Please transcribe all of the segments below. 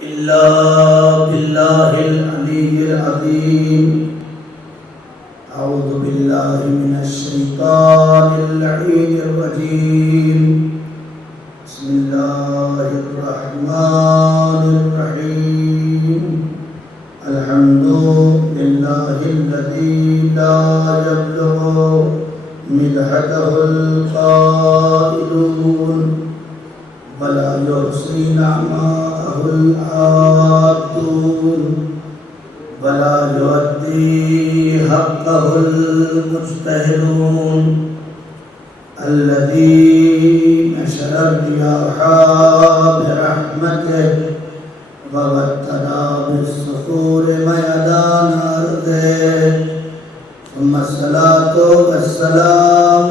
إلا بالله العلي العظيم. أعوذ بالله من الشيطان اللعين الرجيم. بسم الله الرحمن الرحيم. الحمد لله الذي لا يبلغ مدحته القائلون ولا يحصي نعماءه العادون ولا يؤدي حقه المجتهدون. الذي نشر الرياح برحمته وبتدى بالصخور ميدان أرضه. ثم الصلاة والسلام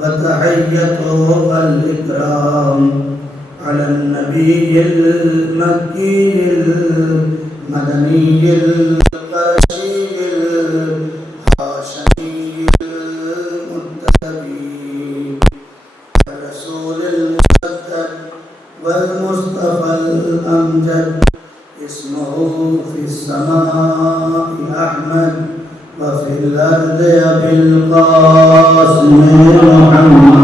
وتحية والإكرام على النبي المكي المدني القرشي الهاشمي المنتسب الرسول المصدق والمصطفى الأمجد. اسمه في السماء أحمد وفي الأرض أبي القاسم محمد.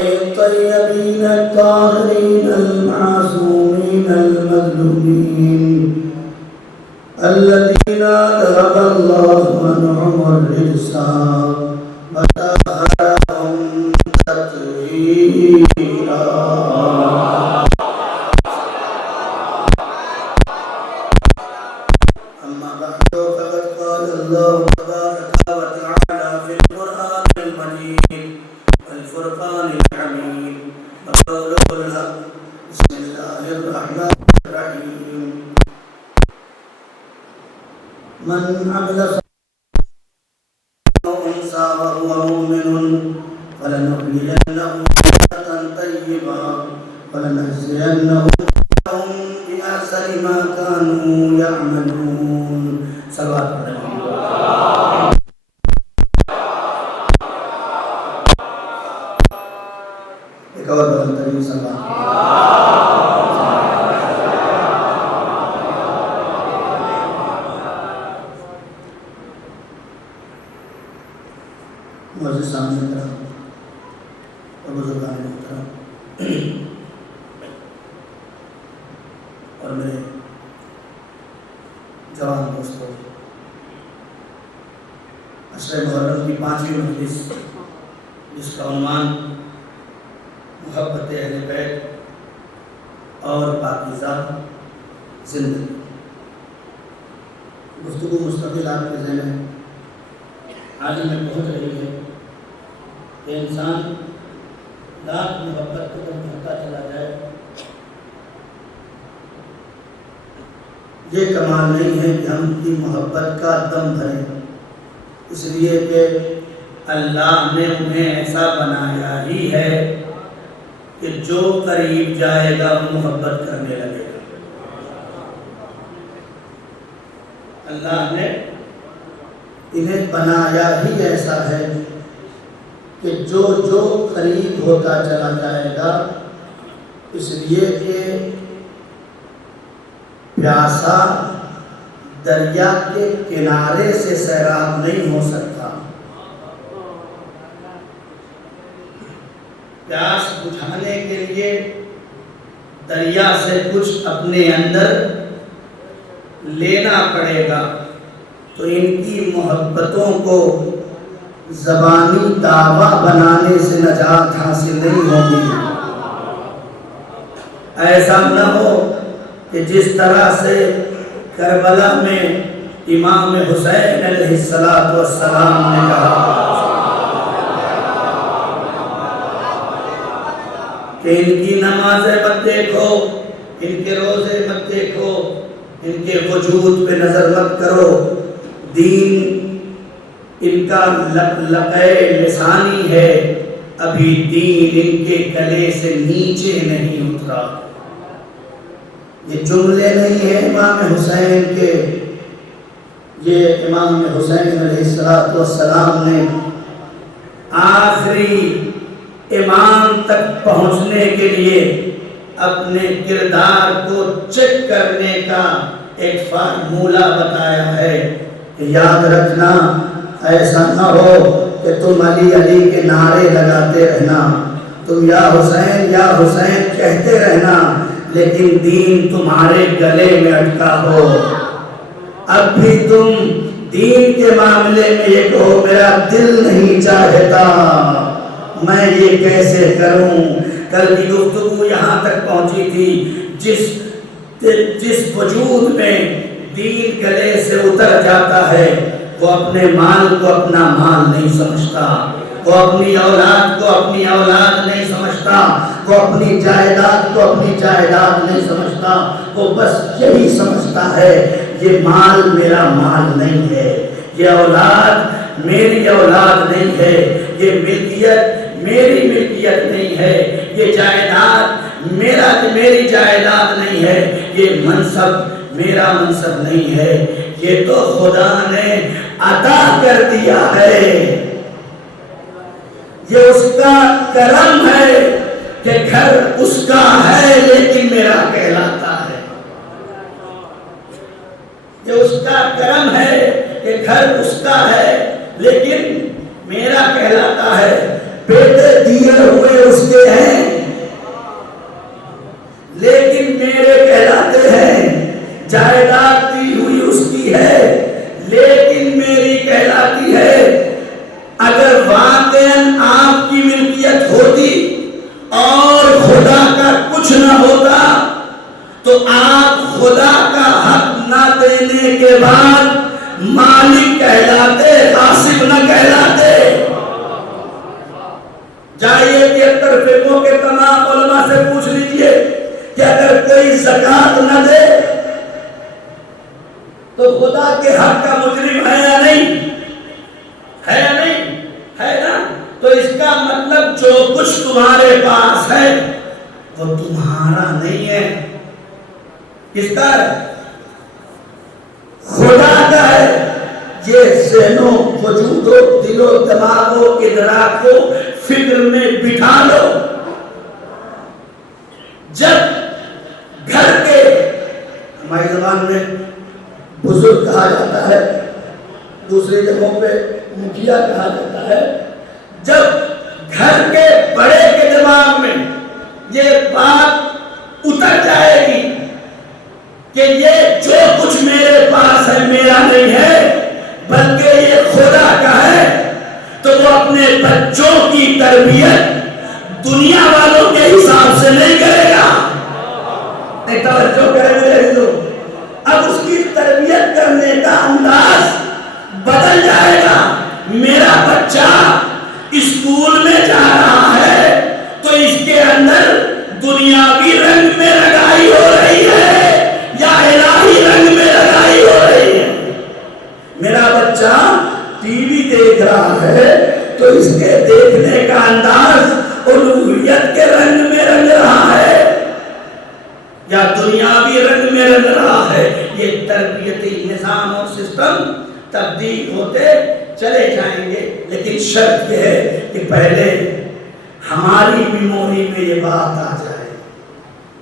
الطيبين الطاهرين المعصومين المظلومين الذين ذهب الله عنهم الرجس وطهرهم تطهيرا. أما بعد فقد قال الله تبارك وتعالى في القرآن المجيد والفرقان الحميد وقوله الحق. بسم الله الرحمن الرحيم. من عمل صالحا أنثى وهو مؤمن فلنحيينه حياة طيبة ولنجزينهم بأحسن ما كانوا يعملون. صلوات الله. ایک اور بلند ترین صلوات. معزز سامعین کرام اور بزرگان محترم اور میرے جوان دوستوں، عشر محرم کی 5ویں مجلس جس کا عنوان محبت اہل بیت اور پاکیزہ زندگی، گفتگو مستقل آپ کے ذہن میں عالم میں پہنچ رہی ہے کہ انسان لاکھ محبت کو کم کرتا چلا جائے، یہ کمال نہیں ہے کہ ہم کی محبت کا دم بھریں، اس لیے کہ اللہ نے انہیں ایسا بنایا ہی ہے کہ جو قریب جائے گا وہ محبت کرنے لگے گا. اللہ نے انہیں بنایا ہی ایسا ہے کہ جو قریب ہوتا چلا جائے گا، اس لیے کہ پیاسا دریا کے کنارے سے سیراب نہیں ہو سکتا. پیاس بجھانے کے لیے دریا سے کچھ اپنے اندر لینا پڑے گا. تو ان کی محبتوں کو زبانی دعویٰ بنانے سے نجات حاصل نہیں ہوگی. ایسا نہ ہو کہ جس طرح سے کربلا میں امام حسین علیہ السلام نے کہا کہ ان کی نمازیں مت دیکھو، ان کے روزے مت دیکھو، ان کے وجود پہ نظر مت کرو، دین ان کا لقے لسانی ہے، ابھی دین ان کے گلے سے نیچے نہیں اترا. یہ جملے نہیں ہیں امام حسین کے، یہ امام حسین علیہ السلام نے آخری امام تک پہنچنے کے لیے اپنے کردار کو چیک کرنے کا ایک فارمولہ بتایا ہے کہ یاد رکھنا ایسا نہ ہو کہ تم علی علی کے نعرے لگاتے رہنا، تم یا حسین کہتے رہنا، لیکن دین تمہارے گلے میں اٹکا ہو۔ اب بھی تم دین کے معاملے میں یہ کہو میرا دل نہیں چاہتا، میں یہ کیسے کروں؟ کل کی گفتگو یہاں تک پہنچی تھی، جس وجود میں دین گلے سے اتر جاتا ہے وہ اپنے مال کو اپنا مال نہیں سمجھتا، وہ اپنی اولاد کو اپنی اولاد نہیں سمجھتا، وہ اپنی جائیداد کو اپنی جائیداد نہیں سمجھتا، وہ بس یہی سمجھتا ہے یہ مال میرا مال نہیں ہے، یہ اولاد میری اولاد نہیں ہے، یہ ملکیت میری ملکیت نہیں ہے، یہ جائیداد میری جائیداد نہیں ہے، یہ منصب میرا منصب نہیں ہے، یہ تو خدا نے عطا کر دیا ہے، یہ اس کا کرم ہے کہ گھر اس کا ہے لیکن میرا کہلاتا ہے، یہ اس کا کرم ہے کہ گھر اس کا ہے لیکن میرا کہلاتا ہے، بیٹے دیے ہوئے اس کے ہیں لیکن میرے کہلاتے ہیں، جائیداد دی ہوئی اس کی ہے لیکن میری کہلاتی ہے۔ اگر واقعاً آپ کی ملکیت ہوتی اور خدا کا کچھ نہ ہوتا تو آپ خدا کا حق نہ دینے کے بعد مالک کہلاتے، غاصب نہ کہلاتے۔ جائیے 73 فرقوں کے تمام علماء سے پوچھ لیجئے کہ اگر کوئی زکوٰۃ نہ دے تو خدا کے حق کا مجرم ہے یا نہیں؟ ہے یا نہیں؟ ہے نا؟ تو اس کا مطلب جو کچھ تمہارے پاس ہے وہ تمہارا نہیں ہے، کس کا ہے؟ خدا کا ہے۔ یہ ذہنوں، وجود و دل و دماغ و ادراک کو فکر میں بٹھا لو۔ جب گھر کے، ہماری زبان میں بزرگ کہا جاتا ہے، دوسری جگہوں پہ مکھیا کہا جاتا ہے، جب گھر کے بڑے کے دماغ میں یہ بات اتر جائے گی کہ یہ جو کچھ میرے پاس ہے میرا نہیں ہے بلکہ یہ خدا کا ہے، تو وہ اپنے بچوں کی تربیت دنیا والوں کے حساب سے نہیں کرے گا۔ ایک توجہ کرے میرے ہندو، اب اس کی تربیت کرنے کا انداز بدل جائے گا۔ میرا بچہ اسکول میں جا رہا ہے تو اس کے اندر دنیاوی رنگ میں رنگائی ہو رہی ہے یا الہی رنگ میں رنگائی ہو رہی ہے؟ میرا بچہ ٹی وی دیکھ رہا ہے تو اس کے دیکھنے کا انداز الوہیت کے رنگ میں رنگ رہا ہے یا دنیاوی رنگ میں رنگ رہا ہے؟ یہ تربیتی نظام اور سسٹم تبدیل ہوتے چلے جائیں گے، لیکن شرط یہ ہے کہ پہلے ہماری میموری میں یہ بات آ جائے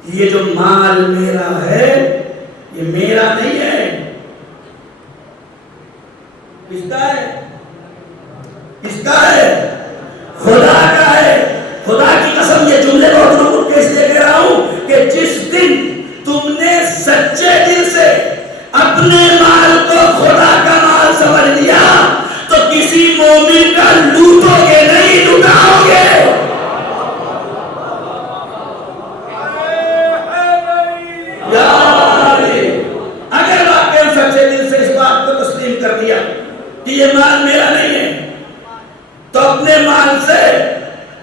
کہ یہ جو مال میرا ہے یہ میرا نہیں ہے، کس کا ہے؟ کس کا ہے؟ خدا کا ہے۔ خدا کی قسم یہ جملے بہت لوگوں کو اس لیے کہہ رہا ہوں کہ جس دن تم نے سچے دل سے اپنے مال کو خدا کا مال سمجھ لیا تو کسی مومن کا لوٹو گے نہیں، لٹاؤ گے۔ اگر واقعی سچے دل سے اس بات کو تسلیم کر دیا کہ یہ مال میرا نہیں ہے تو اپنے مال سے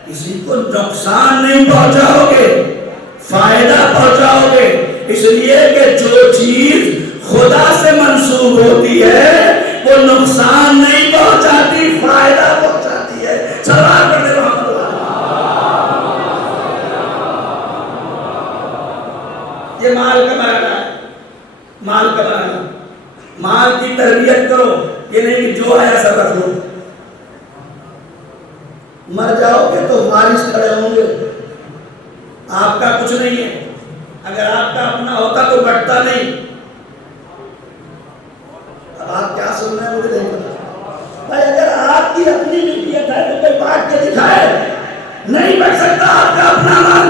کسی کو نقصان نہیں پہنچاؤ گے، فائدہ پہنچاؤ گے، اس لیے کہ جو چیز خدا سے منسوب ہوتی ہے وہ نقصان نہیں پہنچاتی، فائدہ پہنچاتی ہے۔ سلام کرنے محمد یہ مال کا بنانا ہے، مال کا بنانا، مال کی تربیت کرو، یہ نہیں کہ جو آیا سب رکھ لو۔ مر جاؤ گے تو وارث کھڑے ہوں گے. آپ کا کچھ نہیں ہے. اگر آپ کا اپنا ہوتا تو بٹتا نہیں. اب آپ کیا سن رہے ہیں مجھے نہیں پتا بھائی. اگر آپ کی اپنی ملکیت ہے تو کوئی بانٹ کے دکھائے. نہیں بٹ سکتا آپ کا اپنا مال.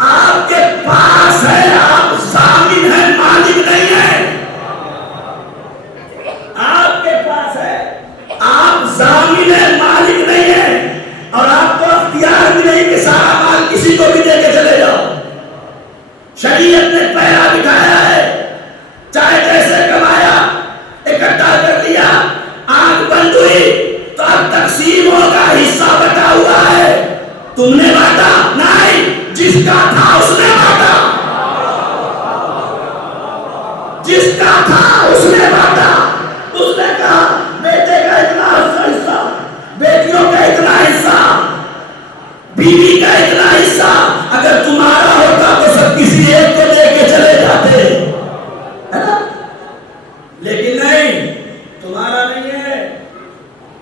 آپ کے پاس ہے, آپ ضامن ہیں, مالک نہیں ہے. آپ کے پاس ہے, آپ ضامن ہیں, مالک نہیں ہے. اور آپ کو اختیار بھی نہیں کہ سارا مال کسی کو بھی دے کے چلے جاؤ. شریعت نے پہرا دکھایا ہے, چاہے جیسے کمایا اکٹھا کر لیا, آنکھ بند ہوئی تو اب تقسیم ہوگا, حصہ بٹا ہوا ہے. تم نے بانٹا نہیں, جس کا تھا اس نے بانٹا. جس کا تھا اس نے بانٹا. اس نے کہا بیٹے کا اتنا حصہ, بیٹیوں کا اتنا حصہ, بیوی کا اتنا حصہ. اگر تمہارا ہوتا تو سب کسی ایک کو دے کے چلے جاتے, ہے نا. لیکن نہیں, تمہارا نہیں ہے,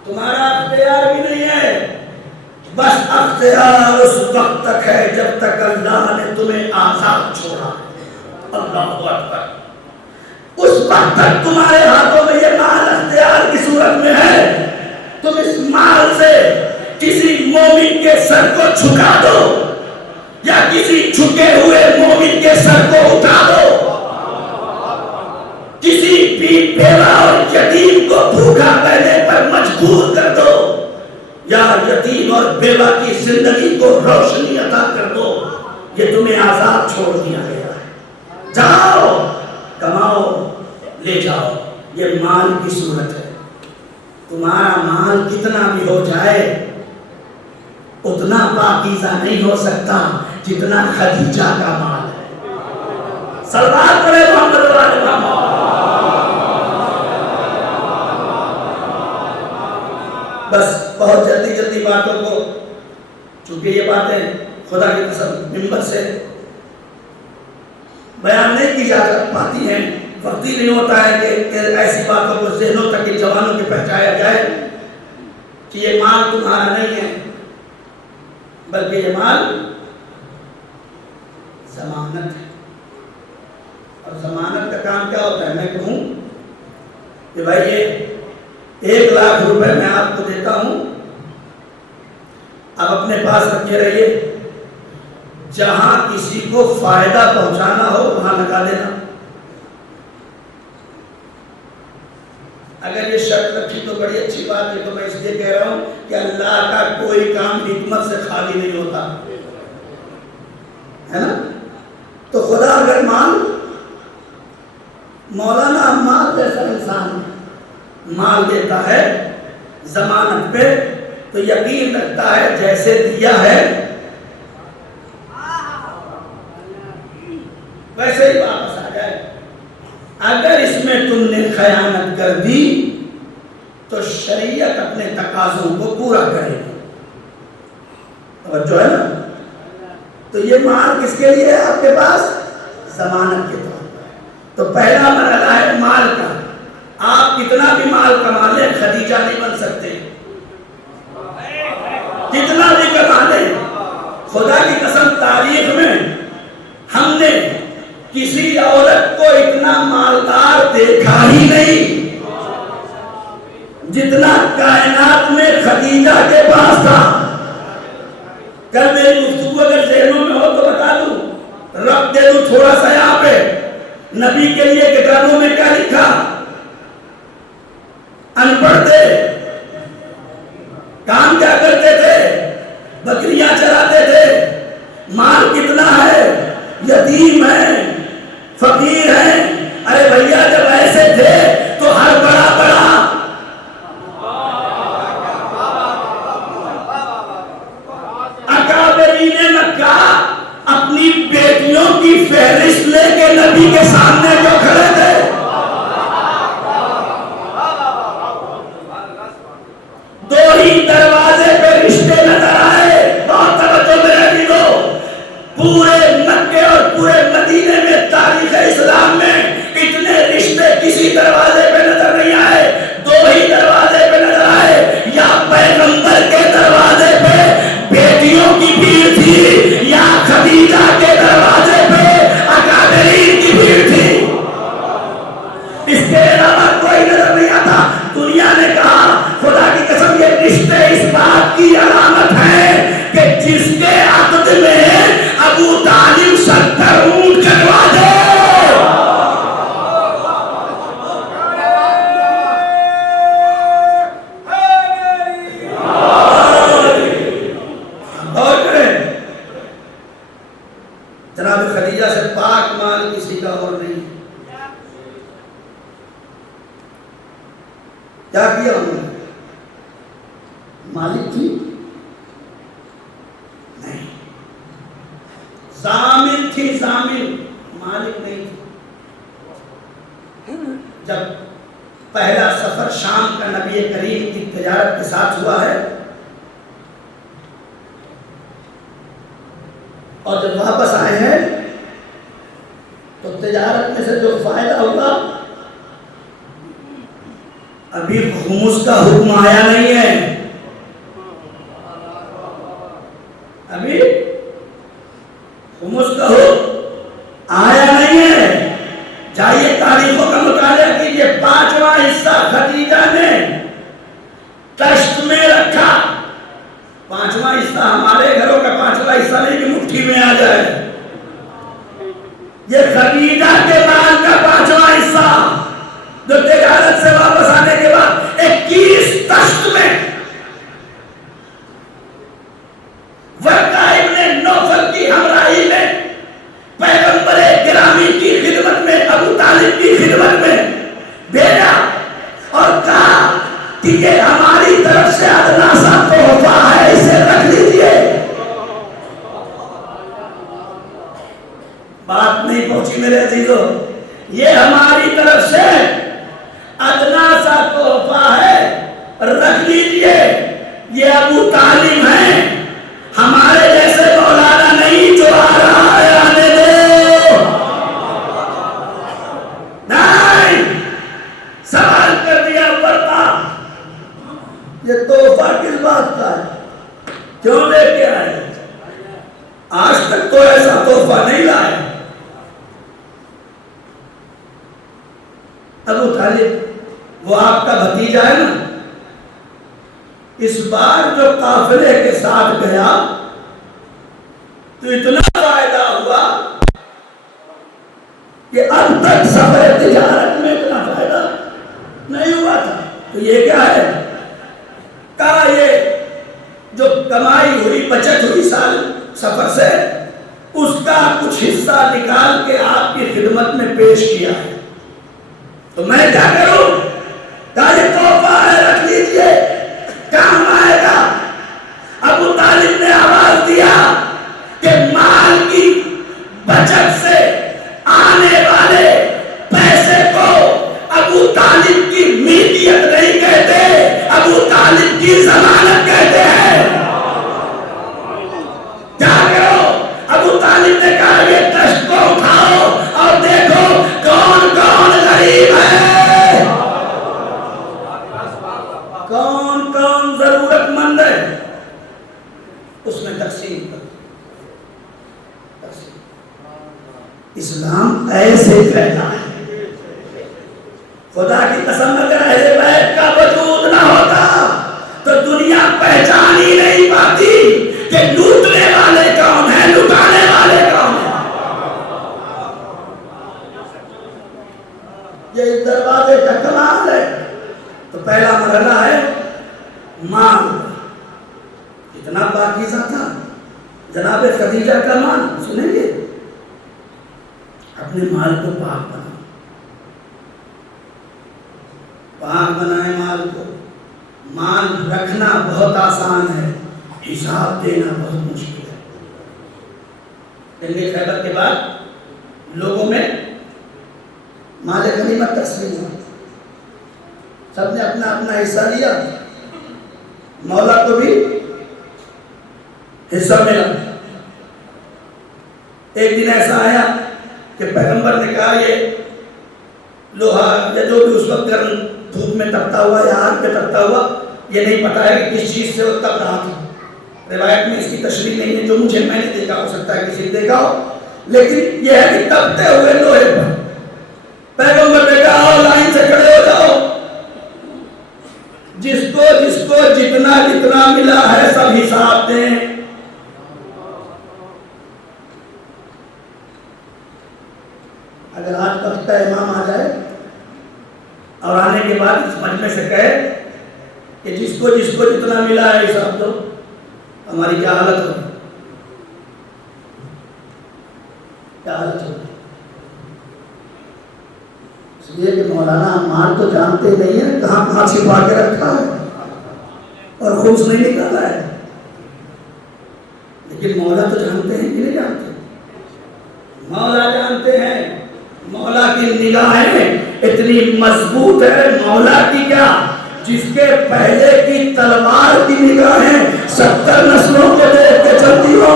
تمہارا اختیار بھی نہیں ہے. بس اختیار اس وقت تک ہے جب تک اللہ نے تمہیں آزاد چھوڑا. اللہ اکبر. اس وقت تک تمہارے ہاتھوں میں یہ مال اختیار کی صورت میں ہے. تم اس مال سے کسی مومن کے سر کو جھکا دو یا کسی جھکے ہوئے مومن کے سر کو اٹھا دو. کسی بھی بیوہ اور یتیم کو بھوکا رہنے پر مجبور کر دو, یا یتیم اور بیوہ کی زندگی کو روشنی عطا کر دو. یہ تمہیں آزاد چھوڑ دیا گیا ہے. جاؤ کماؤ لے جاؤ. یہ مال کی صورت ہے. تمہارا مال کتنا بھی ہو جائے اتنا پاکیزہ نہیں ہو سکتا جتنا خدیجہ کا مال ہے. سلوات پڑھے محمد علیہ محمد. بس بہت جلدی جلدی باتوں کو, چونکہ یہ باتیں خدا کی قسم ممبر سے بیان نہیں کی جا پاتی ہیں. وقت ہی نہیں ہوتا ہے کہ ایسی باتوں کو ذہنوں تک جوانوں کے پہنچایا جائے کہ یہ مال تمہارا نہیں ہے بلکہ یہ مال ضمانت ہے. اور ضمانت کا کام کیا ہوتا ہے؟ میں کہوں کہ بھائی یہ 1 لاکھ روپے میں آپ کو دیتا ہوں, آپ اپنے پاس رکھے رہیے, جہاں کسی کو فائدہ پہنچانا ہو وہاں لگا دینا. اگر یہ شرط رکھی تو بڑی اچھی بات ہے. تو میں اس لیے کہہ رہا ہوں کہ اللہ کا کوئی کام حکمت سے خالی نہیں ہوتا, ہے نا. تو خدا اگر مولانا عمار جیسا انسان مال دیتا ہے ضمانت پہ تو یقین رکھتا ہے جیسے دیا ہے ویسے ہی واپس آ جائے. اگر اس میں تم نے خیانت کر دی تو شریعت اپنے تقاضوں کو پورا کرے گی. توجہ ہے نا. تو یہ مال کس کے لیے ہے آپ کے پاس؟ ضمانت کے طور پر. تو پہلا مرحلہ ہے مال کا. آپ کتنا بھی مال کما لیں خدیجہ نہیں بن سکتے. کتنا بھی کما لیں, خدا کی قسم تاریخ میں ہم نے کسی عورت کو اتنا مالدار دیکھا ہی نہیں جتنا کائنات میں خدیجہ کے پاس تھا. کل میری گفتگو اگر ذہنوں میں ہو تو بتا دوں, رکھ دے دوں تھوڑا سا یہاں پہ. نبی کے لیے کتابوں میں کیا لکھا؟ ان پڑھ تھے, کام کیا کرتے تھے؟ بکریاں چراتے تھے. مال کتنا ہے؟ یتیم ہے, فقیر ہیں. ارے بھیا جب ایسے تھے تو ہر بڑا اکابرین مکہ اپنی بیٹیوں کی فہرست لے کے نبی کے سامنے جو کھڑے تھے, دو ہی دروازے پہ رشتے نظر آئے. بہت توجہ میرے دلوں, پورے مکے اور پورے مدینے میں تاریخ اسلام میں اتنے رشتے کسی دروازے پہ نظر نہیں آئے. دو ہی دروازے پہ نظر آئے, یا پیغمبر کے دروازے پہ مالک تھی؟ نہیں، ضامن تھی، ضامن، مالک نہیں تھی۔ جب پہلا سفر شام کا نبی کریم کی تجارت کے ساتھ ہوا ہے اور جب واپس آئے ہیں تو تجارت میں سے جو فائدہ ہوا، ابھی خمس کا حکم آیا نہیں ہے، ابھی خمس کا حکم آیا نہیں ہے۔ جائیے تاریخوں کا مطالعہ کیجیے، 5واں حصہ خدیجہ نے تشت میں رکھا۔ 5واں حصہ ہمارے گھروں کا 5واں حصہ نہیں کہ مٹھی میں آ جائے، یہ خدیجہ کے مال کا 5واں حصہ جو تجارت سے واپس آنے کے بعد 21 تشت میں ورقہ ابن نوفل کی ہمراہی میں پیغمبر گرامی کی خدمت میں، ابو طالب کی خدمت میں بھیجا اور کہا کہ یہ ہماری طرف سے ادنا سا تحفہ ہے، اسے رکھ لیجیے۔ بات نہیں پہنچی میرے عزیزو، یہ ہماری طرف سے ادنا سا تحفہ ہے، رکھ لیجیے۔ یہ ابو طالب ہیں، ہمارے جیسے مولانا نہیں جو آ رہا ہے آنے دو۔ نہیں، سوال کر دیا ورقہ، یہ تحفہ کس بات کا ہے، کیوں لے کے آئے؟ آج تک تو ایسا تحفہ نہیں لائے۔ ابو طالب وہ آپ کا بھتیجا ہے نا، اس بار جو قافلے کے ساتھ گیا تو اتنا فائدہ ہوا کہ اب تک سفر تجارت میں اتنا فائدہ نہیں ہوا تھا۔ تو یہ کیا ہے؟ کہا یہ جو کمائی ہوئی، بچت ہوئی سال سفر سے، اس کا کچھ حصہ نکال کے آپ کی خدمت میں پیش کیا ہے، تو میں کیا کروں؟ کہا یہ تحفہ ہے، رکھ لیجیے، کام آئے گا۔ ابو طالب نے آواز دیا کہ مال کی بچت سے آنے والے پیسے کو ابو طالب کی میتیت نہیں کہتے، ابو طالب کی ضمانت کہتے ہیں۔ کیا کرو؟ ابو طالب نے کہا یہ تشت کو اٹھاؤ اور دیکھو کون کون غریب ہے، کون کون ضرورت مند ہے، اس میں تقسیم کرو۔ اسلام ایسے کہتا ہے، خدا کی قسم اگر اہل بیت کا وجود نہ ہوتا تو دنیا پہچان ہی نہیں پاتی کہ لوٹنے والے کون ہیں، لٹانے والے کون ہیں۔ یہ اس دروازے کا کمال ہے۔ تو پہلا مرحلہ ہے مال، اتنا پاکیزہ تھا جناب خدیجہ کا مال۔ سنیں گے، اپنے مال کو پاک بناؤ، پاک بنائے مال کو۔ مال رکھنا بہت آسان ہے، حساب دینا بہت مشکل ہے۔ جنگ خیبر کے بعد لوگوں میں مال غنیمت تقسیم ہوا، سب نے اپنا اپنا حصہ لیا، مولا کو بھی حصہ ملا۔ ایک دن ایسا آیا کہ پیغمبر نے کہا یہ لوہا یا جو بھی اس وقت گرم دھوپ میں تپتا ہوا یا آگ پہ تپتا ہوا، یہ نہیں پتا ہے کہ کس چیز سے وہ تپ رہا تھا۔ روایت میں اس کی تشریح نہیں ہے، جو مجھے میں نے دیکھا، ہو سکتا ہے کسی نے دیکھا ہو، لیکن یہ ہے کہ تپتے ہوئے لوہے پر پیغمبر نے کہا آؤ لائن سے کھڑے ہو جاؤ، جس کو جتنا جتنا ملا ہے سب حساب دیں۔ اگر آج وقت کا امام آ جائے اور آنے کے بعد اس مجمع سے کہے کہ جس کو جتنا ملا ہے حساب دو، ہماری کیا حالت ہوگی؟ کیا حالت ہوگی؟ اس لیے کہ مولانا مال تو جانتے نہیں ہیں کہاں چھپا کے رکھا ہے۔ اور خبز نہیں نکالا ہے، لیکن مولا تو جانتے ہیں کہ نہیں جانتے؟ مولا جانتے ہیں، مولا کی نگاہیں اتنی مضبوط ہے، مولا کی کیا، جس کے پہلے کی تلوار کی نگاہیں 70 نسلوں کو دیکھ کے چلتی ہو،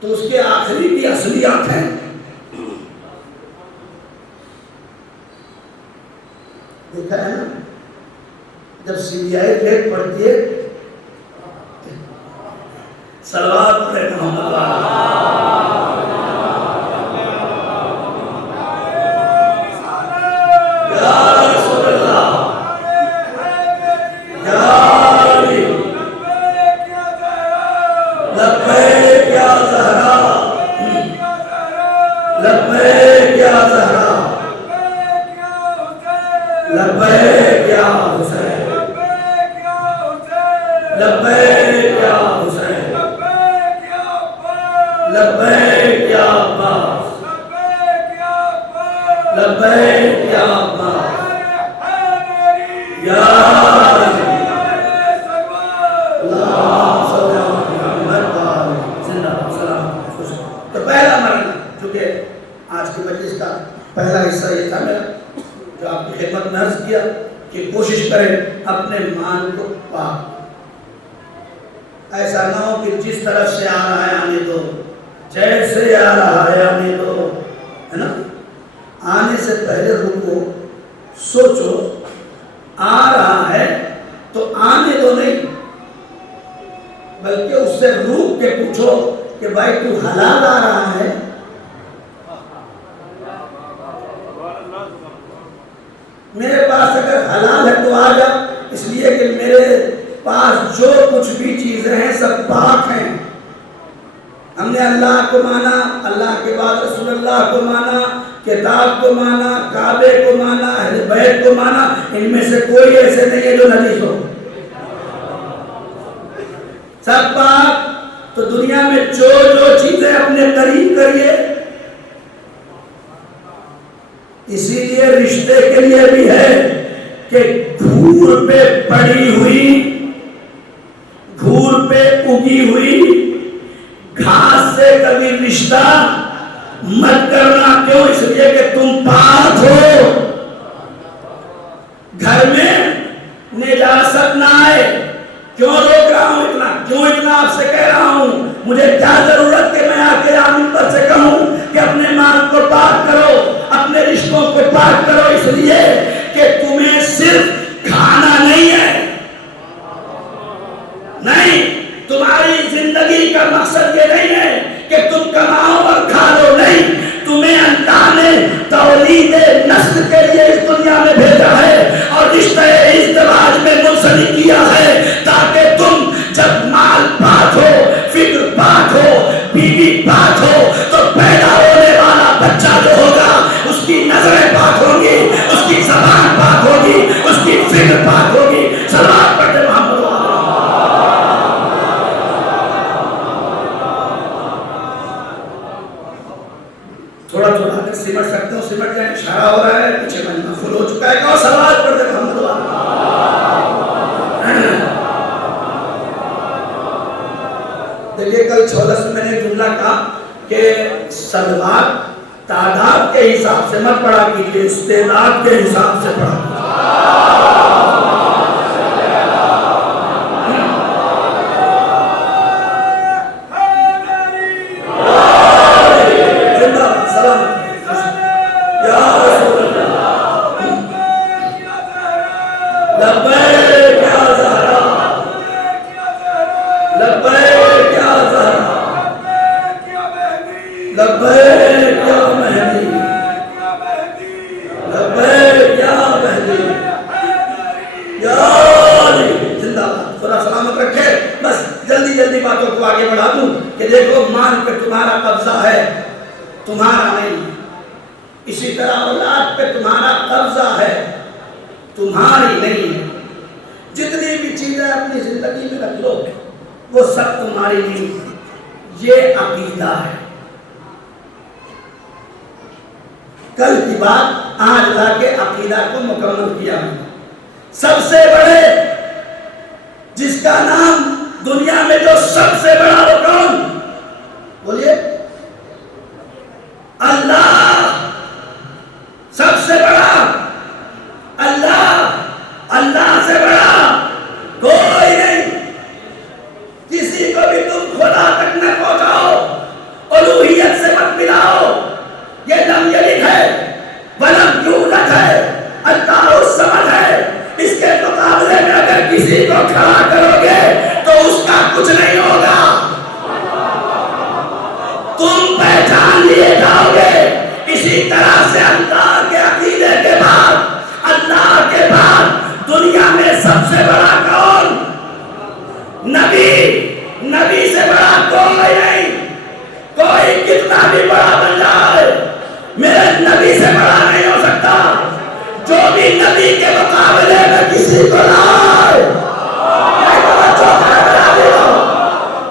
تو اس کے آخری کی اصلی آنکھیں دیکھا ہے نا، جب CBI ریٹ پڑتی ہے صلوات پڑھے محمد یا رسول اللہ یا علی لبیک یا زہرا لبیک یا زہرا لبیک یا حسین لبیک یا حسین لبیک یا عباس لبیک یا عباس یا اللہ صلی اللہ علیہ وسلم زندہ سلام خوش۔ تو پہلا مرحلہ، چونکہ آج کی مجلس کا پہلا حصہ یہ تھا میرا جو آپ کی خدمت میں عرض کیا کہ کوشش کریں اپنے مان کو پاک، ایسا نہ ہو کہ جس طرف سے آ رہا ہے آنے دو، جیسے آ رہا ہے آنے دو، ہے نا؟ آنے سے پہلے رکو، سوچو، آ رہا ہے تو آنے دو نہیں، بلکہ اس سے روک کے پوچھو کہ بھائی تو حلال آ رہا ہے؟ میرے پاس اگر حلال ہے تو آ جا، اس لیے کہ میرے پاس جو کچھ بھی چیزیں ہیں سب پاک ہیں۔ ہم نے اللہ کو مانا، اللہ کے بعد رسول اللہ کو مانا، کتاب کو مانا، کعبے کو مانا، اہل بیت کو مانا، ان میں سے کوئی ایسے نہیں ہے جو نجس ہو، سب پاک۔ تو دنیا میں جو چیزیں اپنے قریب کریے، اسی لیے رشتے کے لیے بھی ہے کہ گھور پہ پڑی ہوئی، گھور پہ اگی ہوئی گھاس سے کبھی رشتہ مت کرنا۔ کیوں؟ اس لیے کہ تم پاک ہو، گھر میں نجاست نہ آئے۔ کیوں روک رہا ہوں اتنا، کیوں اتنا آپ سے کہہ رہا ہوں؟ مجھے کیا ضرورت کہ میں آ کے منبر سے کہوں کہ اپنے مال کو پاک کرو، اپنے رشتوں کو پاک کرو، اس لیے کہ تمہیں صرف کھانا نہیں ہے، نہیں، تمہاری زندگی کا مقصد یہ نہیں ہے کہ تم کماؤ اور کھا لو، نہیں، تمہیں اللہ نے تولید نسل کے لیے اس دنیا میں بھیجا ہے اور رشتہ ازدواج میں منسلک کیا ہے تاکہ تم جب مال پاک ہو، فکر پاک ہو، بیوی پاک ہو، تو پیدا ہونے والا بچہ جو ہوگا اس کی نظریں پاک ہوں گی، اس کی زبان پاک ہوگی، اس کی فکر پاک ہوگی۔ صلوات پڑھتے محمد تھوڑا تھوڑا اگر سمٹ سکتے ہو سمٹ جائیں، اشارہ ہو رہا ہے، پیچھے مجمع فل ہو چکا ہے، کہو صلوات پڑھتے محمد دیکھیے کل 14 میں نے جملہ کہا کہ صلوات تعداد کے حساب سے مت پڑھا کیجیے، استعداد کے حساب سے پڑھا کیجیے۔ تمہارا نہیں، اسی طرح اولاد پہ تمہارا قبضہ ہے، تمہاری نہیں ہے۔ جتنی بھی چیزیں اپنی زندگی میں رکھ لو وہ سب تمہاری نہیں، یہ عقیدہ ہے۔ کل کی بات آج لا کے عقیدہ کو مکمل کیا. سب سے بڑے جس کا نام دنیا میں جو سب سے بڑا وہ کون؟ بولیے. اللہ. سب سے بڑا اللہ. اللہ سے بڑا کوئی نہیں. کسی کو بھی تم خدا تک نہ پہنچاؤ, الوہیت سے مت ملاؤ. یہ لم یلد ہے ولم یولد ہے, اللہ الصمد ہے. اس کے مقابلے میں اگر کسی کو کھڑا کرو گے تو اس کا کچھ نہیں ہوگا. تم پہچان لیے جاؤ گے. اسی طرح سے اللہ کے عقیدے کے بعد, اللہ کے بعد دنیا میں سب سے بڑا کون؟ نبی. نبی سے بڑا کوئی نہیں. کوئی کتنا بھی بڑا بن جائے میرے نبی سے بڑا نہیں ہو سکتا. جو بھی نبی کے مقابلے میں کسی کو لائے,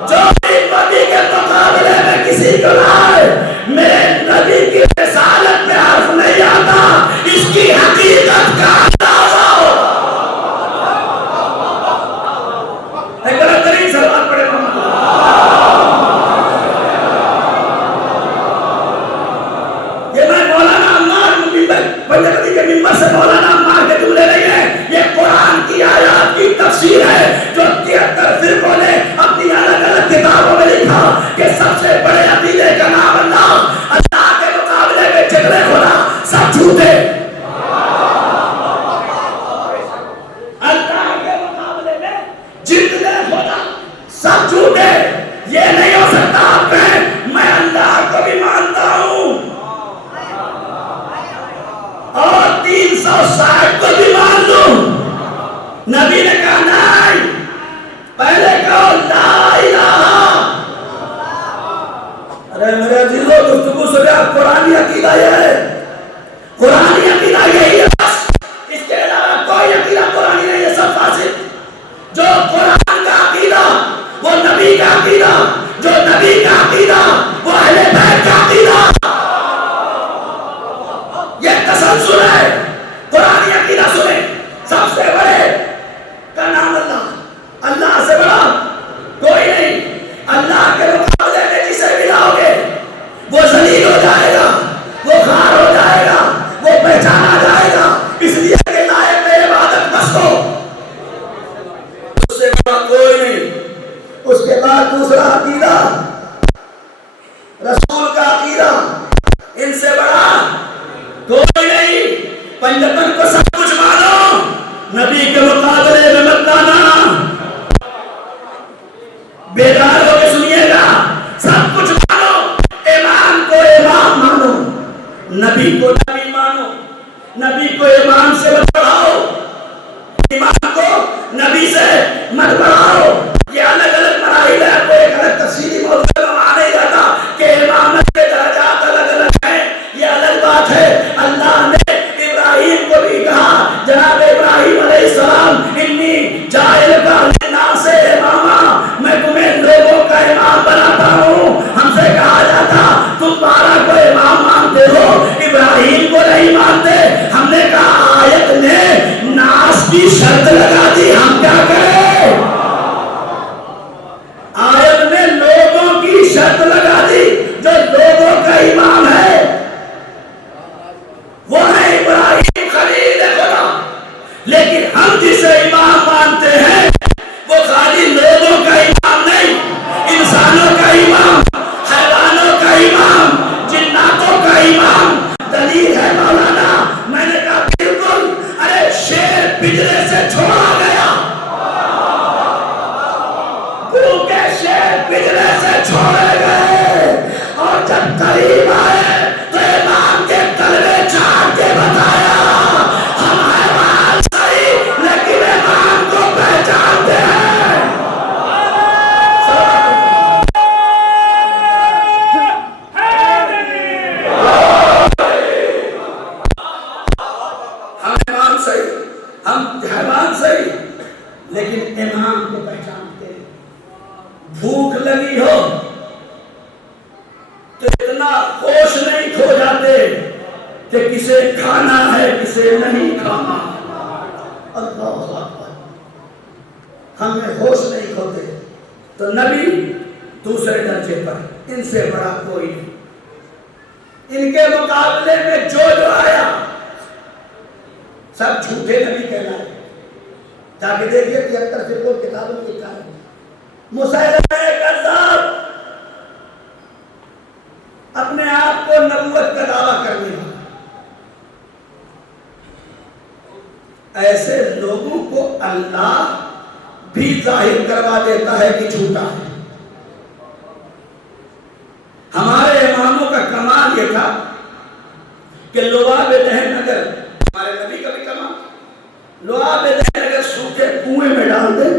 جو بھی نبی کے مقابلے میں کسی کو لائے, میرے نبی کی رسالت میں حرف نہیں آتا, اس کی حقیقت کا اندازہ ہو. ایک بہترین سوال پڑے پنجابی کے ممبر سے مولانا عمار کے جملے نہیں ہیں. یہ قرآن کی آیات کی تفسیر ہے جو 73 فرقوں نے اپنی الگ الگ کتابوں میں لکھا کہ سب سے بڑے عقیدے کا نام اللہ. اللہ کے مقابلے میں جتنے خدا سب جھوٹے. اللہ کے مقابلے میں جتنے خدا سب جھوٹے. یہ نہیں ہو سکتا آپ میں اللہ کو بھی مانتا ہوں اور 360 کو بھی مان لوں. نبی نے کہا نہیں, پہلے کہو لا الہ. ارے میرے دلوں گفتگو سے قرآنی عقیدہ یہ ہے, قرآنی عقیدہ یہی ہے بس. اس کے علاوہ کوئی عقیدہ قرآنی نہیں ہے, سب فاسد. جو قرآن کا عقیدہ وہ نبی کا عقیدہ, جو نبی کا عقیدہ وہ اہل بیت کا عقیدہ. یہ تسلسل ہے. قرآن عقیدہ سنیں. سب سے بڑے کا نام اللہ. اللہ سے بڑا کوئی نہیں. اللہ کے مقابلے میں جسے ملاؤ گے وہ ذلیل ہو جائے گا, وہ خوار ہو جائے گا, وہ پہچانا جائے گا. اس لیے کہ لائق میں عبادت بس ہو. اس سے بڑا کوئی نہیں. اس کے بعد دوسرا عقیدہ رسول کا عقیدہ. ان سے بڑا کوئی نہیں. پنجتن کو سب کچھ مانو, نبی کے مقابلے میں مت لانا. بیدار ہو کے سنیے گا. سب کچھ مانو, امام کو امام مانو, نبی کو نبی مانو. نبی کو امام سے مت بڑھاؤ, امام کو نبی سے مت بڑھاؤ. یہ الگ الگ مراحل ہے, کوئی ایک الگ تفصیلی موضوع میں آ نہیں جاتا کہ امامت کے درجات الگ الگ ہیں. یہ الگ بات ہے. اللہ نے ابراہیم کو بھی کہا, جناب ابراہیم علیہ السلام, انی جاعل کا للناس اماما, میں تمہیں لوگوں کا امام بناتا ہوں. ہم سے کہا جاتا تمہارا کو امام مانتے ہو, ابراہیم کو نہیں مانتے. ہم نے کہا آیت نے ناس کی شرط لگا دی, ہم کیا کریں؟ آیت نے لوگوں کی شرط لگا دی. جو لوگوں کا امام ہے وہ ہے ابراہیم خلیل خدا, لیکن ہم جسے امام مانتے ہیں وہ خالی لوگوں کا امام نہیں, انسانوں کا امام, حیوانوں کا امام, جناتوں کا امام. دلیل ہے مولانا. میں نے کہا بالکل. ارے شیر پنجرے سے چھوڑا گیا, بھوکے شیر پنجرے سے چھوڑے گئے, اور جب قریب آئے تو امام کے کلمے چاٹ کے بتایا ہم حیوان صحیح لیکن امام کو پہچانتے ہیں. ہم امام صحیح, ہم حیوان صحیح لیکن امام کو پہچانتے ہیں. بھوک لگی ہو تو اتنا ہوش نہیں کھو جاتے کہ کسے کھانا ہے کسے نہیں کھانا. اللہ اکبر. ہمیں ہوش نہیں کھوتے. تو نبی دوسرے درجے پر, ان سے بڑا کوئی نہیں. ان کے مقابلے میں جو آیا سب جھوٹے نبی کہلائے. جا کے دیکھیے 73 فرقوں کتابوں میں لکھا ہے. مسیلمہ کذاب اپنے آپ کو نبوت کا دعویٰ کرنے والا. ایسے لوگوں کو اللہ بھی ظاہر کروا دیتا ہے کہ جھوٹا ہے. ہمارے اماموں کا کمال یہ تھا کہ لعاب دہن اگر, ہمارے نبی کا بھی کمال, لعاب دہن اگر سوکھے کنویں میں ڈال دے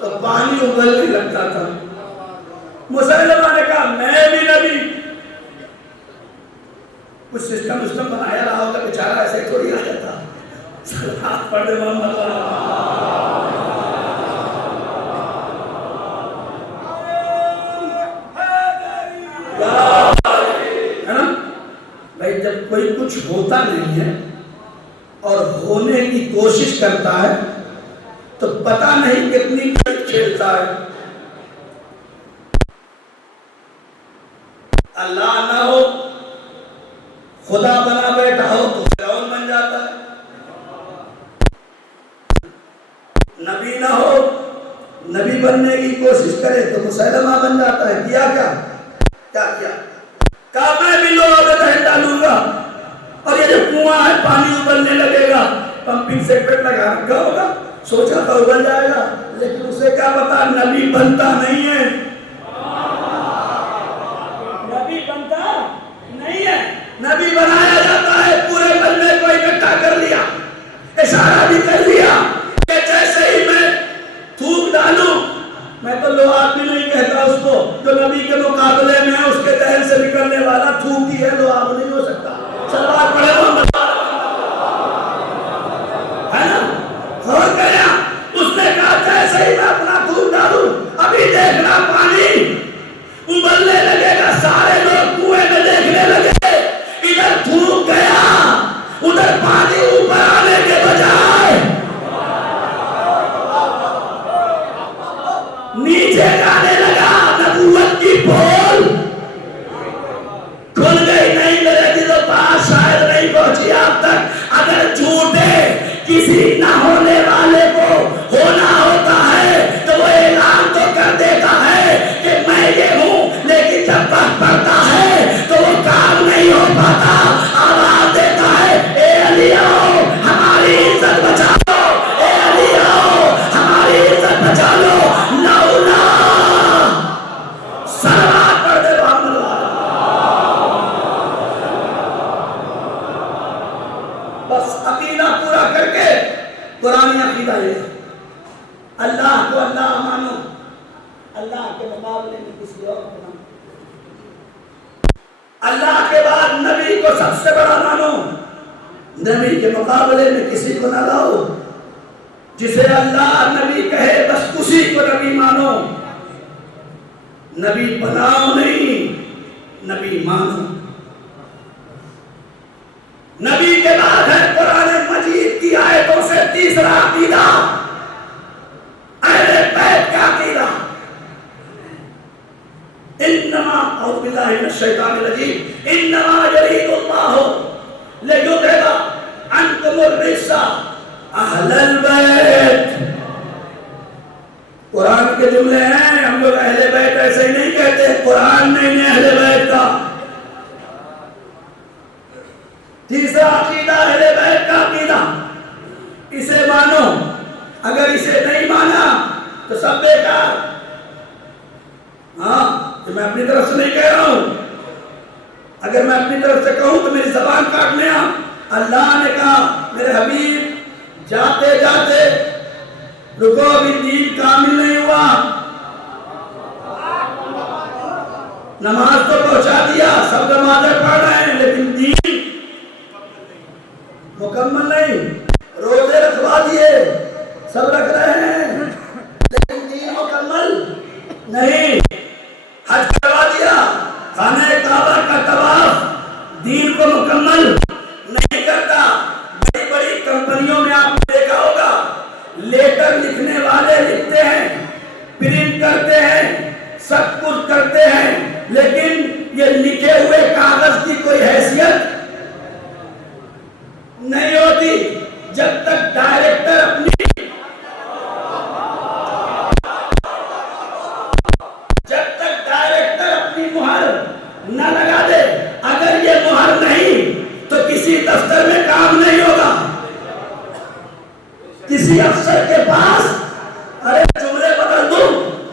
تو پانی ابلنے لگتا تھا. مسلمہ نے کہا میں بھی نبی. کچھ سسٹم بنایا رہا ہوگا بیچارہ, ایسے تھوڑی آ جاتا. صلوات پڑھ دے محمد ہے نا بھائی. جب کوئی کچھ ہوتا نہیں ہے اور ہونے کی کوشش کرتا ہے تو پتہ نہیں کتنی کھیلتا ہے. اللہ نہ ہو, خدا بنا بیٹھا ہو تو فرعون بن جاتا ہے. نبی نہ ہو, نبی بننے کی کوشش کرے تو مسیلمہ بن جاتا ہے. کیا کیا کہا میں بھی لعاب دہن ڈالوں گا اور یہ جو کنواں ہے پانی ابلنے لگے گا. پمپنگ سیٹ پہ لگا رکھا ہوگا, سوچا تھا ابل جائے گا, لیکن اسے کیا پتا نبی بنتا نہیں ہے. نبی بنتا نہیں ہے, نبی بنایا جاتا ہے. پورے بندے کو اکٹھا کر لیا, اشارہ بھی کر لیا کہ جیسے ہی میں تھوک ڈالوں, میں تو لعاب بھی نہیں کہتا اس کو, جو نبی کے مقابلے میں اس کے دہن سے نکلنے والا تھوک ہی ہے, لعاب نہیں ہو سکتا. صلوات پڑھے محمد ہے نا. غور کریں, اس نے کہا جیسے ہی میں اپنا تھوک ڈالوں ابھی دیکھنا پانی ابلنے لگے گا. سارے لوگ کنویں میں دیکھنے لگے, ادھر تھوک گیا, ادھر پانی اوپر آنے کے بجائے نیچے جانے لگا. نبوت کی پول کھل گئی. نہیں میرے دلوں پاس شاید نہیں پہنچی آپ تک. اگر جھوٹے کسی نہ ہونے والے کو ہونا ہوتا ہے تو وہ اعلان تو کر دیتا ہے کہ میں یہ ہوں, لیکن جب وقت پڑتا ہے تو وہ کام نہیں ہو پاتا. آواز دیتا ہے اے علی آؤ ہماری عزت بچا لو, اے علی آؤ ہماری عزت بچا لو. لولا صلوات پڑھ دے محمد. بس عقیدہ پورا کر کے قرآن عقیدہ ہے. اللہ کو اللہ مانو, اللہ کے مقابلے میں کسی اور کو مانو. اللہ کے بعد نبی کو سب سے بڑا مانو, نبی کے مقابلے میں کسی کو نہ لاؤ. جسے اللہ نبی کہے بس اسی کو نبی مانو. نبی بناؤ نہیں, نبی مانو. نبی کے بعد ہے قرآن مجید کی آیتوں سے تیسرا عقیدہ اہل بیت کا عقیدہ. انما اعوذ باللہ من الشیطان الرجیم انما یرید اللہ لیذھب عنکم الرجس اہل البیت. قرآن کے جملے ہیں, ہم لوگ اہل بیت ایسے ہی نہیں کہتے. قرآن نہیں ہے اہل بیت کا. تیسرا عقیدہ اہل بیت کا عقیدہ, اسے مانو. اگر اسے نہیں مانا تو سب بیکار. ہاں, میں اپنی طرف سے نہیں کہہ رہا ہوں. اگر میں اپنی طرف سے کہوں تو میری زبان کاٹ لیا. اللہ نے کہا میرے حبیب جاتے جاتے رکو, ابھی دین کامل نہیں ہوا. نماز تو پہنچا دیا, سب نمازیں پڑھ رہے ہیں, لیکن دین مکمل نہیں. روزے رکھوا دیے, سب رکھ رہے ہیں, لیکن دین مکمل نہیں. حج کروا دیا, خانہ کعبہ کا طواف, دین کسی افسر کے پاس ارے جملے بدل دوں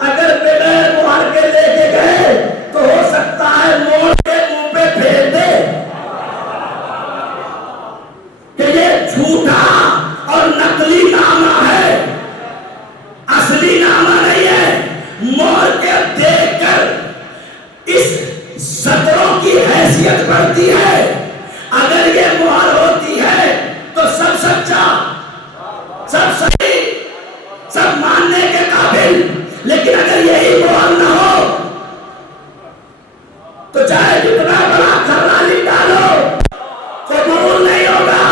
اگر بغیر مہر کے لے کے گئے تو ہو سکتا ہے موڑ کے منہ پہ پھیر دے کہ یہ جھوٹا اور نقلی نامہ ہے، اصلی نامہ نہیں ہے۔ مہر کے دیکھ کر اس سطروں کی حیثیت بڑھتی ہے۔ اگر یہ مہر ہوتی ہے تو سب سچا، سب صحیح، سب ماننے کے قابل، لیکن اگر یہی مہر نہ ہو تو چاہے جتنا بڑا کھرالی ڈالو قبول نہیں ہوگا۔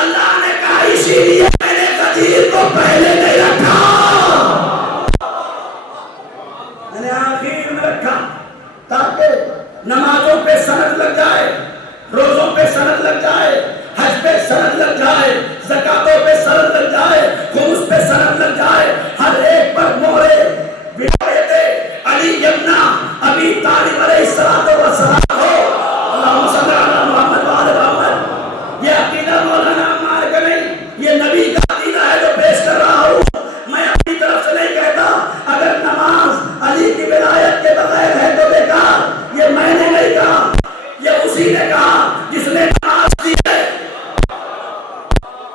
اللہ نے کہا اسی لیے میں نے غدیر کو پہلے نہیں رکھا، میں نے آخر میں رکھا تاکہ نمازوں پہ سند لگ جائے، روزوں پہ سند لگ جائے، حج پہ سند لگ جائے، زکاتوں پہ سند لگ جائے، خمس پہ سند لگ جائے، ہر ایک پر مہرے ولایت علی ابن ابی طالب علیہ السلام ہو۔ اللہم صلی علی محمد وعلی محمد۔ یہ عقیدہ مولانا عمار کا نہیں، یہ نبی کا عقیدہ ہے جو پیش کر رہا ہوں۔ میں اپنی طرف سے نہیں کہتا اگر نماز علی کی ولایت کے بغیر ہے تو بیکار، یہ میں نے نہیں کہا، یہ اسی نے کہا جس نے نماز دی ہے۔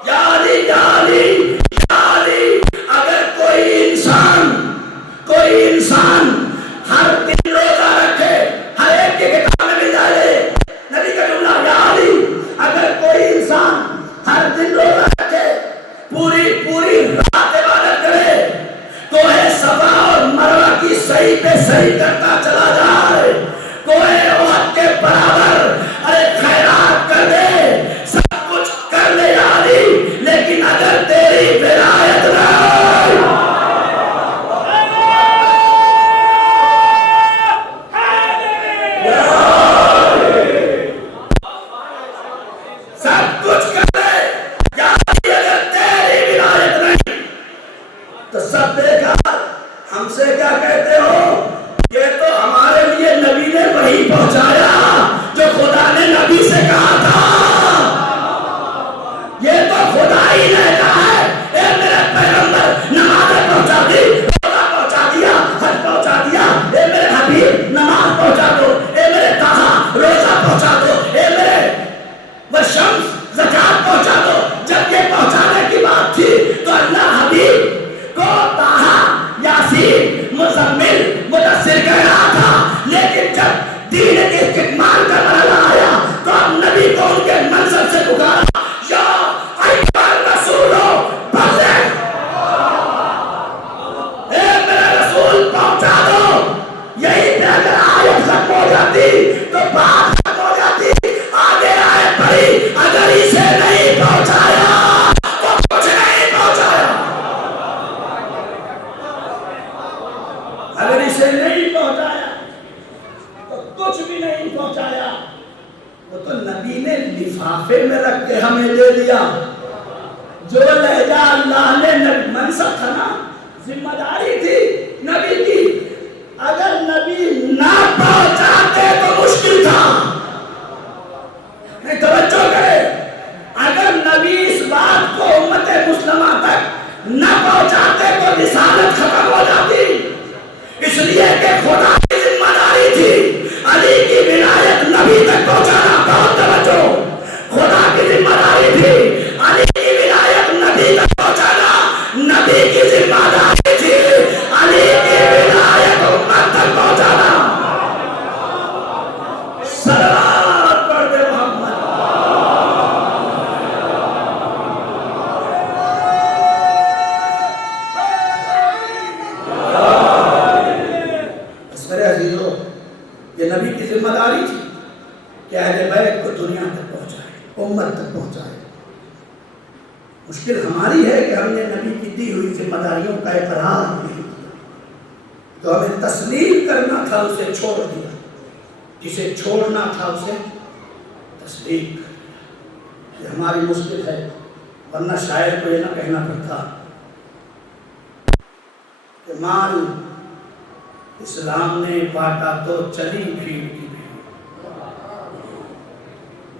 یا علی یا علی یا علی، اگر کوئی انسان ہر دن روزہ رکھے، ہر ایک کے کتاب میں مل جائے نبی کا جملہ، یا علی اگر کوئی انسان ہر دن روزہ رکھے، پوری رات عبادت کرے، کوہ صفا اور مروہ کی صحیح پہ صحیح کرتا چلا جائے، کوہ احد کے برابر ارے خیرات کر دے، سب کچھ کر لے یا علی، لیکن اگر تیری ولایت نہیں، سب کچھ کر لے یا علی، اگر تیری ولایت نہیں تو سب بیکار۔ ہم سے کیا کہتے ہو؟ یہ تو ہمارے لیے نبی نے وہی پہنچایا جو خدا نے نبی سے کہا تھا، یہ تو خدا ہی نے کہا ہے اے میرے پیغمبر نمازیں پہنچا دی، روزہ پہنچا دیا، حج پہنچا دیا، اے میرے حبیب نماز پہنچا دو، اے میرے طہا روزہ پہنچا دو، اے میرے والشمس زکات پہنچا دو۔ جب یہ پہنچانے کی بات تھی تو اللہ حبیب کو طہا، یاسین، مزمل، مدثر کہہ رہا تھا، لیکن جب دین کی استکمال کا مرحلہ آیا تو اب نبی کو ان کے منصب سے پکارا، یا ایھا الرسول بلغ، اے میرے رسول پہنچا دو۔ یہی پہ اگر آیت ختم ہو جاتی تو بات ختم ہو جاتی، آگے آئے پڑھی، اگر اسے نہیں پہنچایا تو کچھ نہیں پہنچایا، اگر اسے نہیں پہنچایا تو کچھ بھی نہیں پہنچایا۔ وہ تو نبی نے لفافے میں رکھ کے ہمیں دے دیا، جو لہجہ اللہ نے منصب تھا نا، ذمہ داری تھی نبی کی، اگر نبی نہ پہنچاتے تو مشکل تھا۔ نہیں توجہ کرے، اگر نبی اس بات کو امت مسلمہ تک نہ پہنچاتے تو رسالت ختم ہو جاتی، اس لیے کہ خدا کی ذمہ داری تھی علی کی ولایت نبی تک پہنچانا۔ بہت توجہ، خدا کی ذمہ داری تھی علی کی ولایت نبی تک پہنچانا، نبی کی ذمہ داری تھی علی کی ولایت امت تک پہنچانا۔ صلوات پڑھ دے محمد۔ یہ نبی کی ذمہ داری تھی کہ اہل بیت کو دنیا تک پہنچائے، امت تک پہنچائے۔ مشکل ہماری ہے کہ ہم نے نبی کی دی ہوئی ذمہ داریوں کا اقرار نہیں کیا، تو ہمیں تسلیم کرنا تھا اسے چھوڑ دیا، جسے چھوڑنا تھا اسے تسلیم کر۔ یہ ہماری مشکل ہے، ورنہ شاعر کو یہ نہ کہنا پڑتا کہ مال اسلام نے بانٹا تو چلی بھیڑ کی بھیڑ،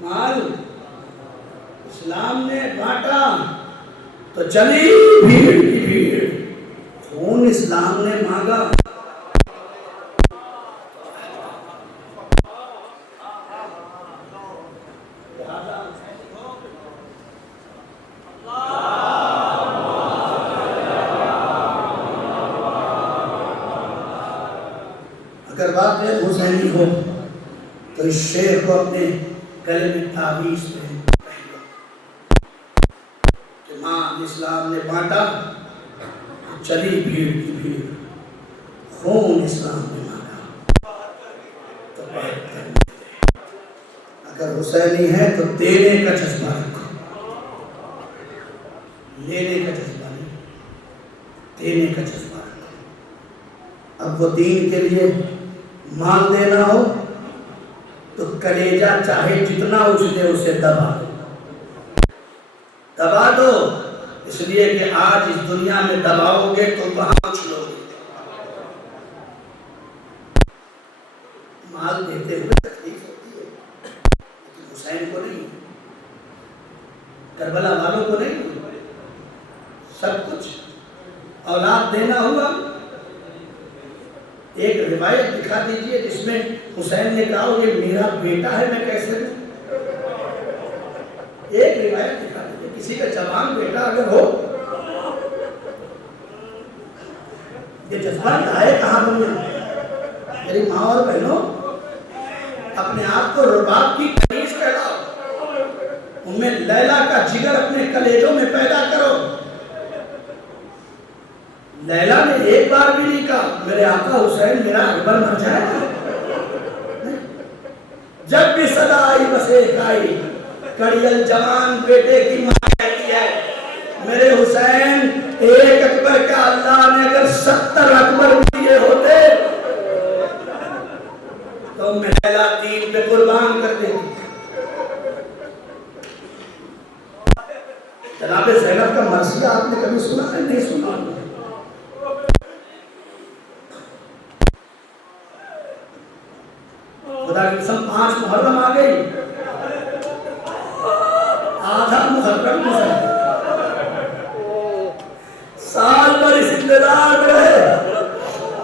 مال اسلام نے بانٹا تو چلی بھیڑ کی بھیڑ، خون اسلام نے مانگا. اگر بات حسینی ہو تو اس شعر کو اپنے گلے میں تعویذ پہن لو کہ ماں اسلام نے بانٹا، چلی بھیڑ کی بھیڑ، خون اسلام نے مانگا تو بیعت کرنے دے. اگر حسینی ہے تو دینے کا جذبہ رکھو، لینے کا جذبہ نہیں، دینے کا جذبہ رکھو. اب وہ دین کے لیے مال دینا ہو تو کلیجہ چاہے جتنا اچھلے اسے دبا دو، دبا دو، اس لیے کہ آج اس دنیا میں دباؤ گے تو وہاں اچھلو گے. مال دیتے ہوئے تکلیف ہوتی ہے، لیکن حسین کو نہیں، کربلا والوں کو نہیں. سب کچھ اولاد دینا ہوا. ایک روایت دکھا دیجئے جس میں حسین نے کہا یہ میرا بیٹا ہے، میں کیسے دوں؟ ایک روایت دکھا دیجئے، کسی کا جوان بیٹا اگر ہو، یہ جذبہ آئے کہاں دنیا. میری ماں اور بہنوں، اپنے آپ کو رباب کی کنیز کہلاؤ، ام لیلہ کا جگر اپنے کلیجوں میں پیدا کرو. لیلہ نے ایک بار بھی نہیں کہا میرے آقا حسین میرا اکبر مر جائے گا. جب بھی صدا آئی بس ایک آئی، کڑیل جوان بیٹے کی ماں کہتی ہے میرے حسین ایک اکبر کا اللہ نے اگر 70 اکبر دیے ہوتے تو میں لیلہ دین پہ قربان کر دیتی. جناب زینب کا مرثیہ آپ نے کبھی سنا ہے؟ نہیں سنا. خدا کی قسم 5 محرم آ گئی، آدھا محرم گزر سال بھر اس انتظار میں رہے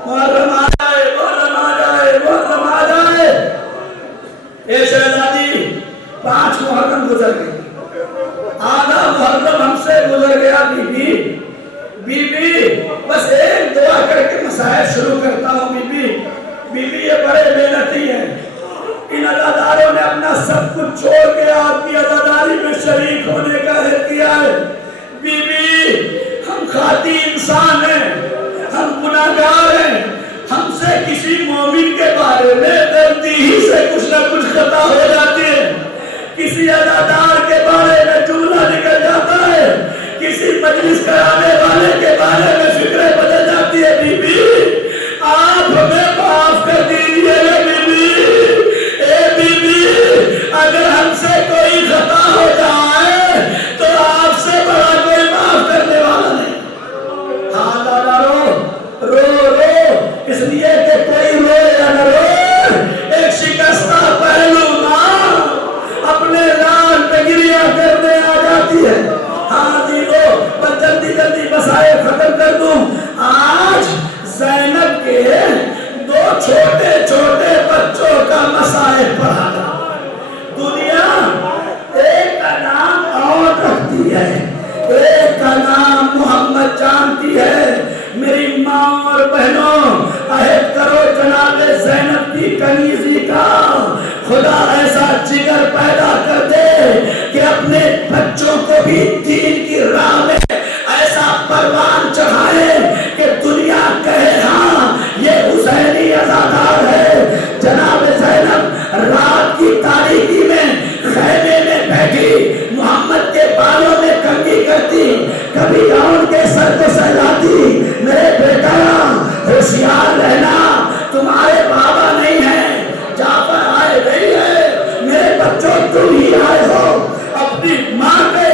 محرم آ جائے، محرم آ جائے، محرم آ جائے. اے شہزادی 5 محرم گزر گئے، آدھا محرم ہم سے گزر گیا. بی بی بس ایک دعا کر کے مسائل شروع کرتا ہوں. بی بی یہ بڑے محنتی ہیں، ان عزاداروں نے اپنا سب کچھ چھوڑ کے آپ کی عزاداری میں شریک ہونے کا عہد کیا ہے. بی بی ہم خاطی انسان ہیں، ہم گناہگار ہیں، ہم سے کسی مومن کے بارے میں غلطی ہی سے کچھ نہ کچھ خطا ہو جاتی ہے. کسی عزادار کے بارے میں جملہ نکل جاتا ہے، کسی مجلس کرانے والے کے بارے میں فکریں بدل جاتی ہے. بی بی آپ ہمیں معاف کر دیجئے گا. اگر ہم سے کوئی خطا ہو جائے تو آپ سے بڑا کوئی معاف کرنے والا نہیں. ہاں دادا رو رو رو، اس لیے کہ کوئی روئے یا نہ روئے، ایک شکستہ پہلو ماں اپنے لال پہ گریا کرنے آ جاتی ہے. ہاں جی رو، بس جلدی جلدی مسائل ختم کر دوں. آج زینب کے 2 چھوٹے چھوٹے بچوں کا مسائل پڑھا تھا. دنیا ایک کا نام اور رکھتی ہے، ایک کا نام محمد جانتی ہے. میری ماں اور بہنوں عہد کرو جناب زینب کی کنیزی کا. خدا ایسا جگر پیدا کر دے کہ اپنے بچوں کو بھی دین کی راہ میں ایسا پروان چڑھائے کہ دنیا کہے ہاں یہ حسینی عزادار ہے. جناب زینب رات کی تاریکی میں خیمے میں بیٹھی محمد کے بالوں میں کنگھی کرتی، کبھی ان کے سر کو سہلاتی. میرے بیٹا ہوشیار رہنا، تمہارے بابا نہیں ہیں، جعفر آئے نہیں ہے، میرے بچوں تم ہی آئے ہو. اپنی ماں پہ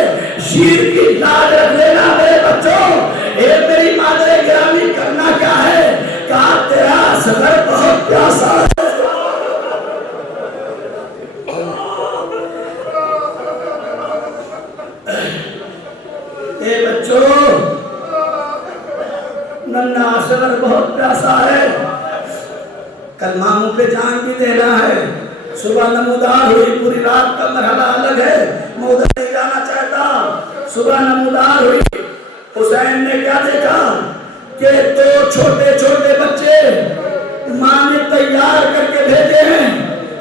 شیر کی لاج رکھ لینا میرے بچوں. اے میری مادر گرامی کرنا کیا ہے؟ کہا تیرا صدر بہت پیاسا ہے. اے بچوں ننھا اصغر بہت پیاسا ہے، کل ماموں پہ جان بھی دینا ہے، صبح نمودار ہوئی، پوری رات کا مرحلہ الگ ہے، میں ادھر نہیں جانا چاہتا۔ صبح نمودار ہوئی، حسین نے کیا دیکھا کہ دو چھوٹے چھوٹے بچے ماں نے تیار کر کے بھیجے ہیں۔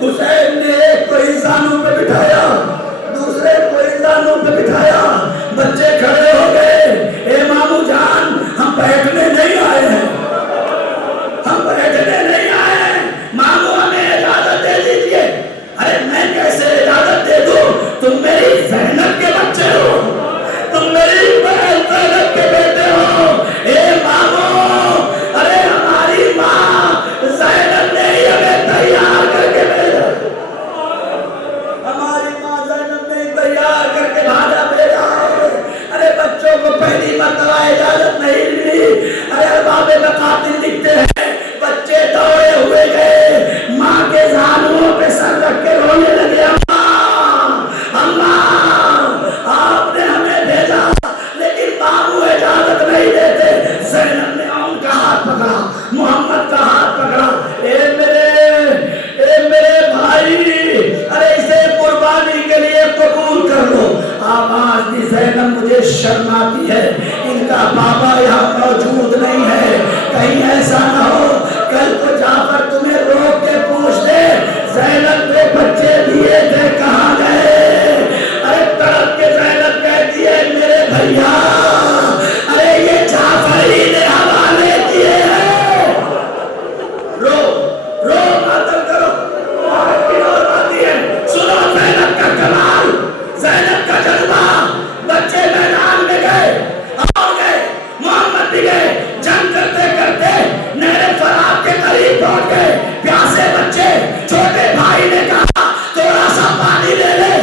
حسین نے ایک کو انسانوں پہ بٹھایا، دوسرے کو انسانوں پہ بٹھایا، بچے کھڑے ہو گئے، اے ماموں جان ہم بیٹھنے نہیں آئے ہیں، ہم بیٹھنے نہیں آئے ہیں، ماموں ہمیں اجازت دے دیجئے۔ ارے میں کیسے اجازت دے دوں، تم میری زینب کے بچے ہو، تم میری بہن زینب کے بیٹے ہو، اے ماموں، ارے ہماری ماں زینب نے ہی ہمیں تیار کر کے بھیجا، ہماری ماں زینب نے تیار کر کے بھیجا۔ ارے بچوں کو پہلی مرتبہ اجازت نہیں ملی، ارے ارباب مقاتل لکھتے ہیں بچے دوڑے ہوئے گئے، ماں کے زانوؤں پہ سر رکھ کے رونے لگے، اللہ آپ نے ہمیں بھیجا، لیکن ماموں اجازت نہیں دیتے۔ زینب نے ان کا ہاتھ پکڑا، محمد کا ہاتھ پکڑا، اے میرے بھائی، ارے اسے قربانی کے لیے قبول کر لو۔ آواز دی زینب مجھے شرم آتی ہے، ان کا بابا یہاں موجود نہیں ہے، کہیں ایسا نہ ہو کل کو جعفر تمہیں روک کے پوچھ لے زینب کے بچے دیے تھے کہاں گئے؟ ارے تڑپ کے زینب کہتی ہے میرے بھیا، ارے یہ جعفر ہی نے حوالے کیے ہیں۔ رو رو ماتم کرو، آج کی اور باتیں ہیں، سنو زینب کا کمال، زینب کا جذبہ۔ بچے میدان میں گئے، اور گئے، محمد بھی گئے، جنگ کرتے کرتے نہر فرات کے قریب پہنچ گئے، پیاسے بچے، چھوٹے بھائی نے کہا تھوڑا سا پانی لے لے،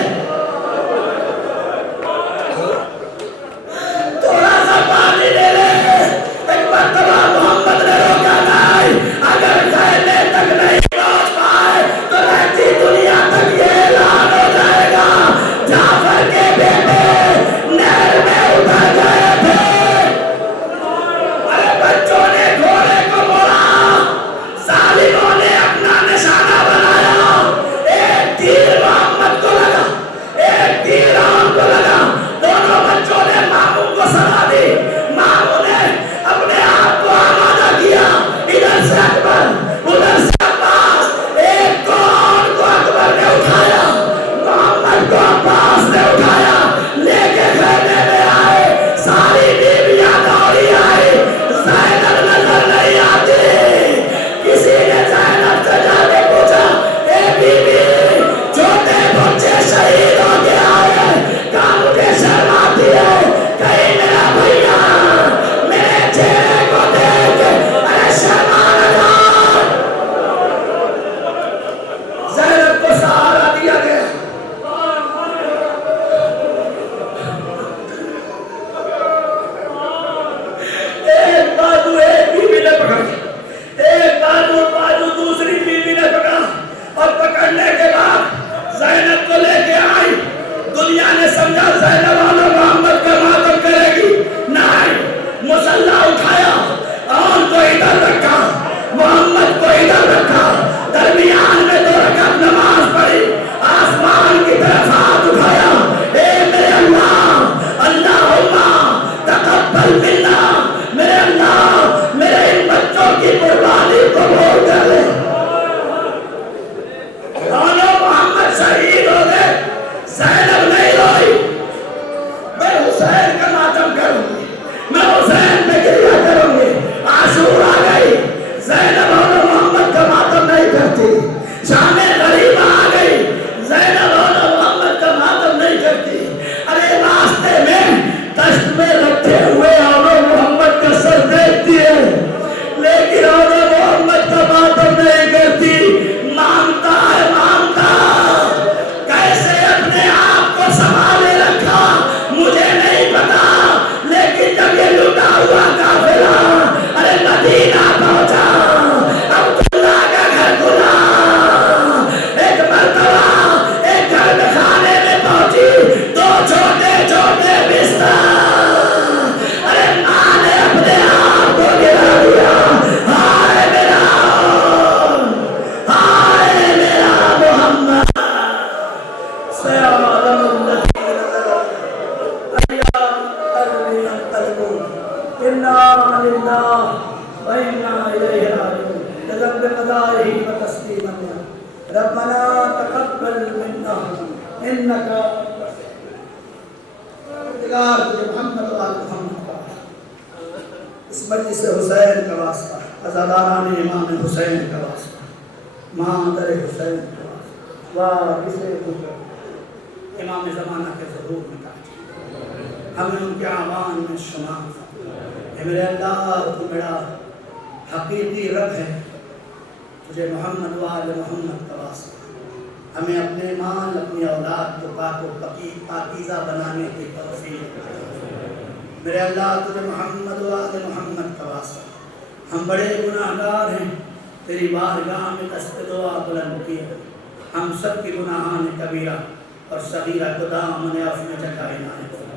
انا للہ و انا الیہ راجعون جزاک بقضائہ و تسلیما ربنا تقبل منا انک پروردگار محمد و آل محمد کا اس مجلس حسین کا واسطہ عزاداران امام حسین کا واسطہ مادر حسین کا واسطہ وارث امام زمانہ کے ظہور میں کاٹ ہمیں ان کے اعوان میں شمار اے میرے اللہ تو میرا حقیقی رب ہے تجھے محمد و آل محمد کا واسطہ ہمیں اپنے مال اپنی اولاد کو پاک و پاکیزہ بنانے کی توفیق میرے اللہ تجھے محمد و آل محمد کا واسطہ ہم بڑے گناہگار ہیں تیری بارگاہ میں دست دعا بلند کیے ہم سب کی گناہان کبیرہ اور صغیرہ کو دامن عفو میں جھکائے نہ